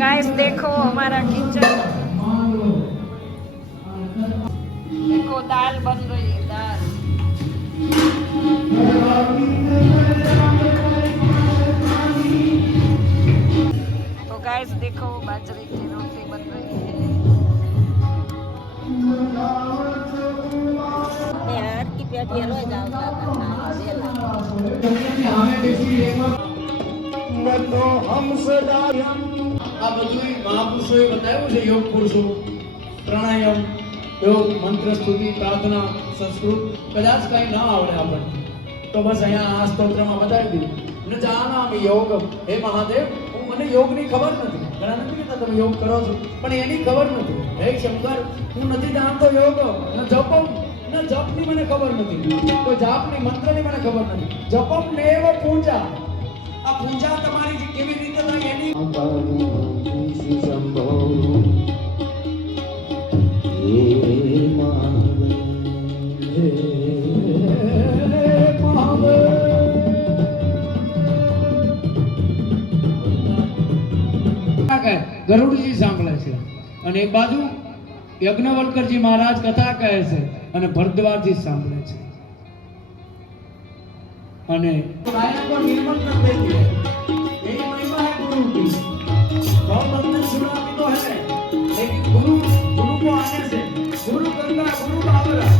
Guys देखो हमारा kitchen देखो, दाल बन रही है, दाल. तो गाइस देखो, बाजरे की रोटी बन रही है. तो हम सदा આ બધું મહાપુરુષોએ બતાવ્યું છે, યોગ પુરુષો. પ્રાણાયામ, યોગ, મંત્ર, સ્તુતિ, પ્રાર્થના, સંસ્કૃત, કદાચ કઈ ન આવડે આપણને. તો બસ અહીંયા આ સ્તોત્રમાં બતાવી દીધું. ન જાનામિ યોગ હે મહાદેવ, હું મને યોગની ખબર નથી. ઘણા નથી કહેતા તમે યોગ કરો છો. પણ એની ખબર નથી. હે શંકર, હું નથી જાણતો યોગ. ન જપમ ન જપની મને ખબર નથી. કોઈ જાપની, મંત્રની મને ખબર નથી. જપમ ને પૂજા. આ પૂજા તમારી કેવી રીતે થાય એની કહે ગરુડજી સાંભળે છે. અને એક બાજુ યજ્ઞવલ્કરજી મહારાજ કથા કહે છે અને ભરદ્વારજી સાંભળે છે. અને ગુરુ ગુરુ કો આને છે. ગુરુ ગંગા, ગુરુ બાબરા.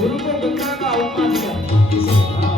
ગુરુ કો ગંગા કા અવमान દિયા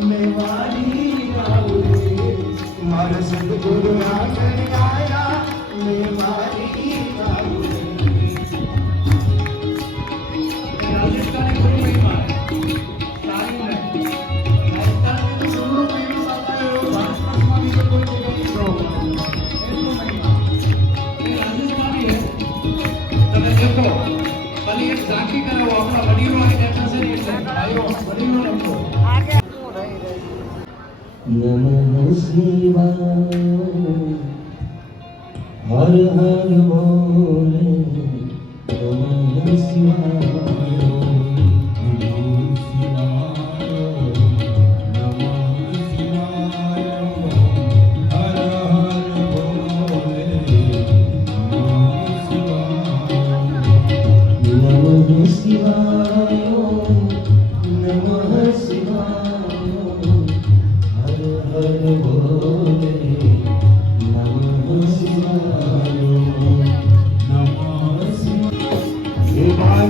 આયા મેં વારી જાઉં રે મારો સદગુરુ આગળ આયા મેં नमः शिवाय हर हर भोले नमः शिवाय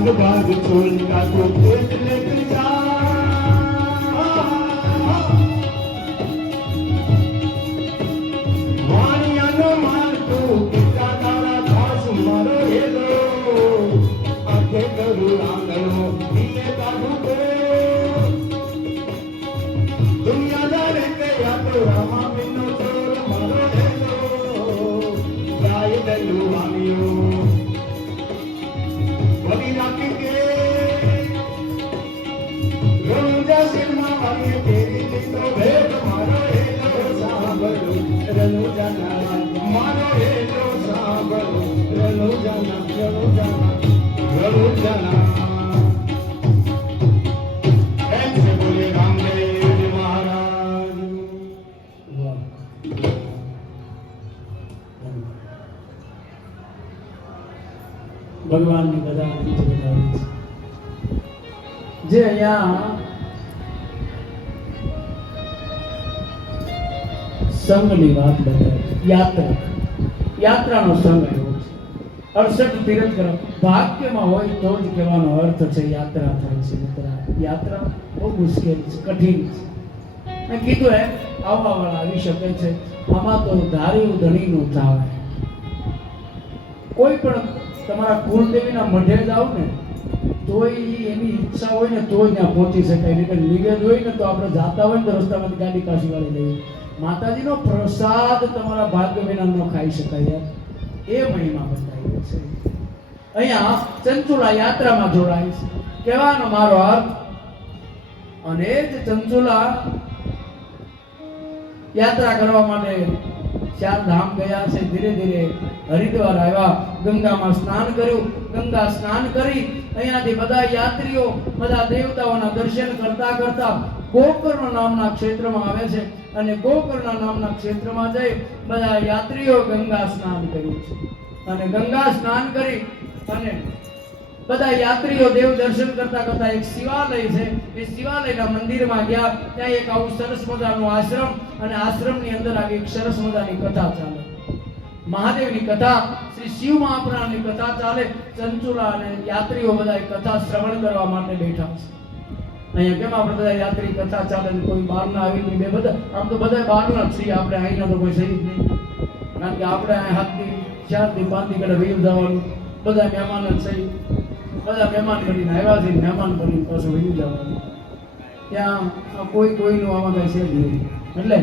ये भाग भाग छोड़ का तो पेट लेकर ભગવાનની બધા રીત બતાવી છે જે અહીંયા સંઘની વાત યાત્રા. યાત્રાનો સંઘ એવો અડસઠ તીર્થ કરો હોય તો જ કહેવાનો અર્થ છે યાત્રા થાય છે મિત્ર. યાત્રા બહુ મુશ્કેલ છે, કઠિન છે. મેં કીધું એમ આવવા વાળા આવી શકે છે. આમાં તો ધાર્યું ધણીનું થાય કોઈ પણ તમારા કુળદેવીના મઢે જાઓ ને, તોય એની ઈચ્છા હોય ને તો ત્યાં પહોંચી શકાય. કે નિવેદ હોય ને તો આપણે જાતા હોય ને તો રસ્તામાંથી ગાડી કાશી વાળી લઈએ માતાજીનો પ્રસાદ તમારા ભાગ્ય વિના ખાઈ શકાય એ મહિમા બતાવ્યો છે. અહીંયા ચંચુલા યાત્રામાં જોડાય છે. કહેવાનો મારો અર્થ, અને જ ચંચુલા યાત્રા કરવા માટે ચાર ધામ ગયા છે. ધીરે ધીરે હરિદ્વાર આવ્યા. ગંગામાં સ્નાન કર્યું. ગંગા સ્નાન કરી. અહીંયાથી બધા યાત્રીઓ, બધા દેવતાઓના દર્શન કરતા કરતા ગોકર્ણ નામના ક્ષેત્રમાં આવે છે. અને ગોકર્ણ નામના ક્ષેત્રમાં જઈ બધા યાત્રીઓ ગંગા સ્નાન કર્યું છે. અને ગંગા સ્નાન કરી અને બધા યાત્રીઓ દેવ દર્શન કરતા કરતા એક શિવાલય છે. એ શિવાલયના મંદિરમાં ગયા. ત્યાં એક આવું સરસ મજાનું આશ્રમ અને આશ્રમની અંદર આવી એક સરસ મજાની કથા ચાલે. મહાદેવની કથા, શ્રી શિવ મહાપ્રાણની કથા ચાલે. ચંચુલા અને યાત્રીઓ બધા કથા શ્રવણ કરવા માટે બેઠા છે. અહીંયા કેમ આપણે બધા યાત્રી કથા ચાલે કોઈ બહારના આવી નહીં? બે બધા આમ તો બધા બહારના જ છીએ આપણે, અહીંના તો કોઈ સહી જ નહીં. કારણ કે આપણે અહીં હાથથી, ચારથી પાંચથી કડે વયું જવાનું. બધા મહેમાન જ છે. બધા મહેમાન કરીને આવ્યા છે, મહેમાન કરીને પાછું વયું જવાનું. ત્યાં કોઈ કોઈનું આમાં કઈ છે જ નહીં. એટલે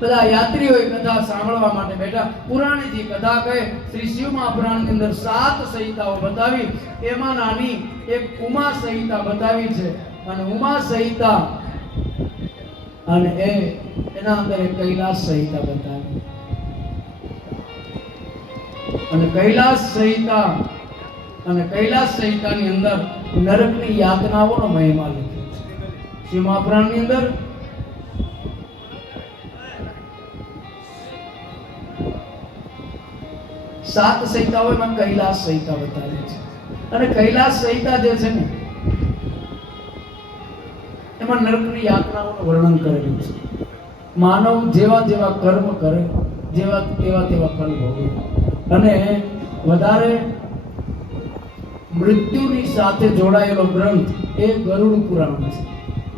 બધા યાત્રીઓ કથા સાંભળવા માટે બેઠા. પુરાણીજી કથા કહે, શ્રી શિવ મહાપુરાણની અંદર સાત સંહિતાઓ બતાવી. એમાં નાની એક ઉમા સંહિતા બતાવી છે. અને ઉમા સંહિતા અને એ, એના અંદર એક કૈલાસ સંહિતા બતાવી. અને કૈલાસ સંહિતા અને કૈલાસ સંહિતાની અંદર નરકની યાતનાઓનો મહિમા લીધો છે. શિવ મહાપુરાણની અંદર સાત સંહિતાઓમાં કૈલાસ સંહિતા બતાવે છે. અને કૈલાસ સંહિતા જે છે ને, એમાં નરકની યાતનાઓનું વર્ણન કરેલું છે. માનવ જેવા જેવા કર્મ કરે, જેવા તેવા તેવા ફળ ભોગવે અને વધારે મૃત્યુની સાથે જોડાયેલો ગ્રંથ એ ગરુડ પુરાણ છે.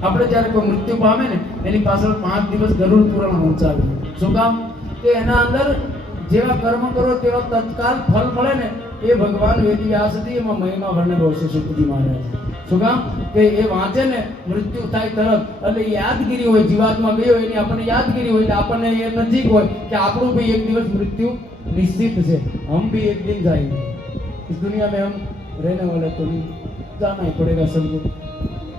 આપણે જ્યારે કોઈ મૃત્યુ પામે ને, એની પાછળ પાંચ દિવસ ગરુડ પુરાણ વંચાવીએ શું કામ? કે એના અંદર જેવા કર્મ કરો તેવા તત્કાલ ફળ મળે ને એ ભગવાન વેદિયાસથી એમાં મહિમા વર્ણવ્યો છે સુખજી મહારાજ. શું કામ? કે એ વાંચે ને મૃત્યુ થાય તરત, એટલે યાદગીરી હોય, જીવાત્મા ગયો હોય એની આપણને યાદગીરી હોય, એટલે આપણને એ નજીક હોય કે આપણું ભી એક દિવસ મૃત્યુ નિશ્ચિત છે. હમ ભી એક દિન જાય. इस दुनिया में हम रहने वाले तो नहीं जाना ही पड़ेगा सबको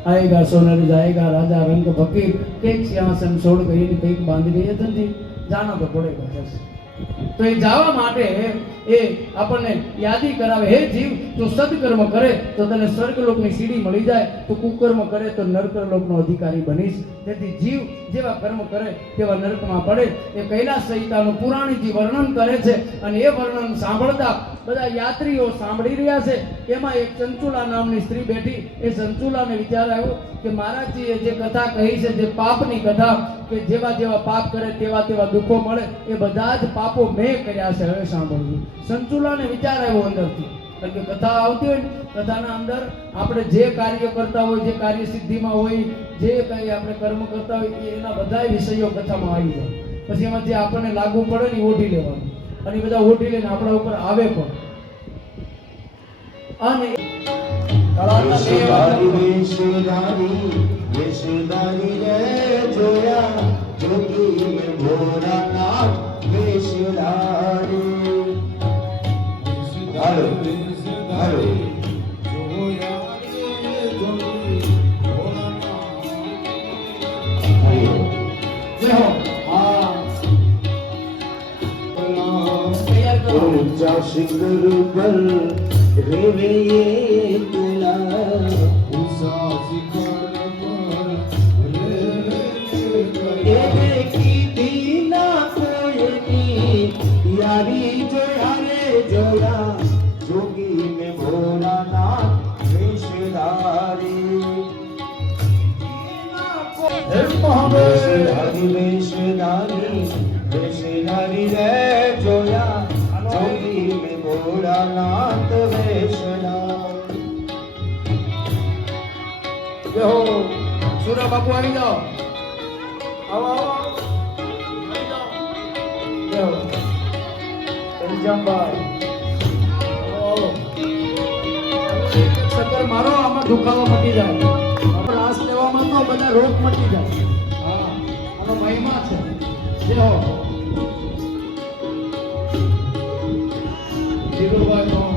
आएगा सोनर जाएगा राजा रंग फकीर एक सिंहासन छोड़ गई कहीं बांध गई है जल्दी जाना तो તો એ જવા માટે એ આપણને યાદી કરાવે, હે જીવ જો સદકર્મ કરે તો તને સ્વર્ગલોકની સીડી મળી જાય, તો કુકર્મ કરે તો નરકલોકનો અધિકારી બનીશ. તેથી જીવ જેવા કર્મ કરે તેવા નરકમાં પડે એ કૈલાસ સંહિતાનું પુરાણીજી વર્ણન કરે છે અને એ વર્ણન સાંભળતા બધા યાત્રીઓ સાંભળી રહ્યા છે. એમાં એક ચંચુલા નામની સ્ત્રી બેઠી. એ ચંચુલાને વિચાર આવ્યો કે મહારાજજીએ જે કથા કહી છે, જે પાપની કથા કે જેવા જેવા પાપ કરે તેવા તેવા દુઃખો મળે, એ બધા જ પાપો મેં કર્યા છે, હવે સાંભળવું સંચુલાને વિચાર આવ્યો અંદરથી. કારણ કે કથા આવતી હોય ને, કથાના અંદર આપણે જે કાર્ય કરતા હોય, જે કાર્ય સિદ્ધિમાં હોય, જે કંઈ આપણે કર્મ કરતા હોય એના બધા વિષયો કથામાં આવી જાય. પછી એમાં જે આપણને લાગુ પડે ને ઓઢી લેવાનું. અને બધા ઉઠી લઈને આપણા ઉપર આવે પણ. અને જોયા. હાલો. હાલો. શિખર પર રેવે એકલા ઉષા શિખર જોડા જોગી મે ભોલા ના વિશદારી હે મહાવેશ હરિ વિશદારી વિશદારી રે ભોળાનાથ વેશના. જય હો સુરા બાપુ આવી જાઓ. આવો આવો. જય હો જંબાઈ ચક્કર મારો, આમાં દુખાવો મટી જાય. આપણે રાસ લેવામાં તો બધા રોગ મટી જાય. હા, આનો મહિમા છે. જે Zero by one.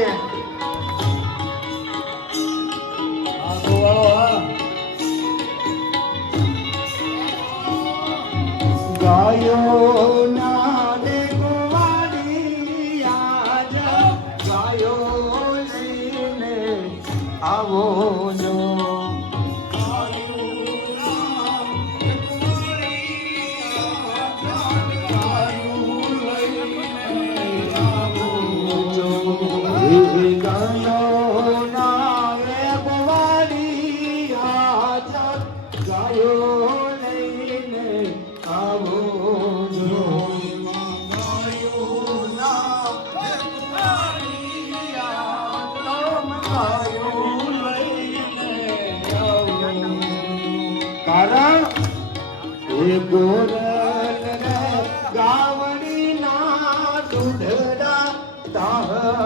Yeah.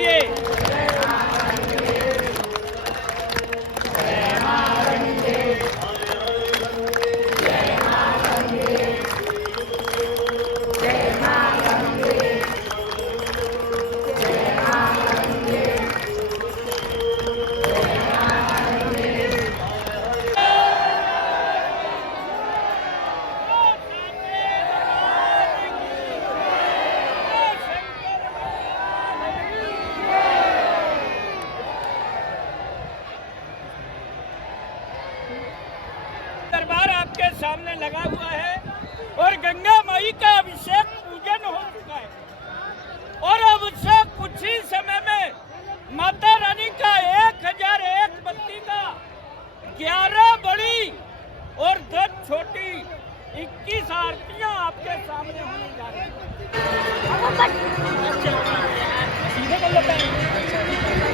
দিয়ে। आपके सामने लगा हुआ है और गंगा माई का अभिषेक पूजन हो चुका है। और अब से कुछ ही समय में माता रानी का एक हज़ार एक बत्ती का ग्यारह बड़ी और दस छोटी इक्कीस आरतियाँ आपके सामने होने जा रही हैं। हैं।